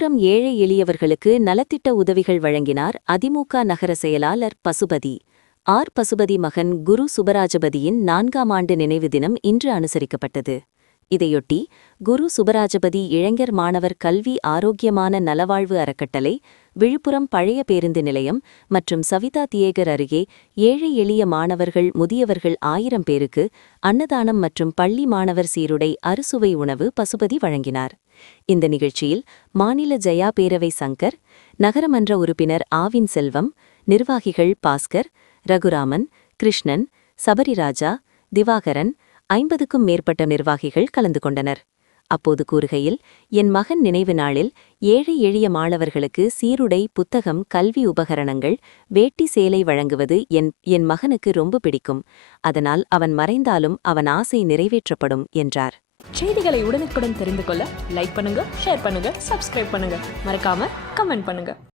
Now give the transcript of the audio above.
விழுப்புரம் ஏழை எளியவர்களுக்கு நலத்திட்ட உதவிகள் வழங்கினார் அதிமுக நகர செயலாளர் பசுபதி. பசுபதி மகன் குரு சுபராஜபதியின் 4ஆம் ஆண்டு நினைவு தினம் இன்று அனுசரிக்கப்பட்டது. இதையொட்டி குரு சுபராஜபதி இளைஞர் மாணவர் கல்வி ஆரோக்கியமான நலவாழ்வு அறக்கட்டளை, விழுப்புரம் பழைய பேருந்து நிலையம் மற்றும் சவிதா தியேகர் அருகே ஏழை எளிய மாணவர்கள் முதியவர்கள் 1000 பேருக்கு அன்னதானம் மற்றும் பள்ளி மாணவர் சீருடை அறுசுவை உணவு பசுபதி வழங்கினார். இந்த நிகழ்ச்சியில் மாநில ஜெயா பேரவை சங்கர், நகரமன்ற உறுப்பினர் ஆவின் செல்வம், நிர்வாகிகள் பாஸ்கர், ரகுராமன், கிருஷ்ணன், சபரிராஜா, திவாகரன், 50க்கும் மேற்பட்ட நிர்வாகிகள் கலந்து கொண்டனர். அப்போது கூறுகையில், என் மகன் நினைவு நாளில் ஏழை எளிய மாணவர்களுக்கு சீருடை, புத்தகம், கல்வி உபகரணங்கள், வேட்டி சேலை வழங்குவது என் மகனுக்கு ரொம்ப பிடிக்கும். அதனால் அவன் மறைந்தாலும் அவன் ஆசை நிறைவேற்றப்படும் என்றார். செய்திகளை உடனுக்குடன் தெரிந்து கொள்ள லைக் பண்ணுங்க, ஷேர் பண்ணுங்க, சப்ஸ்கிரைப் பண்ணுங்க, மறக்காம கமெண்ட் பண்ணுங்க.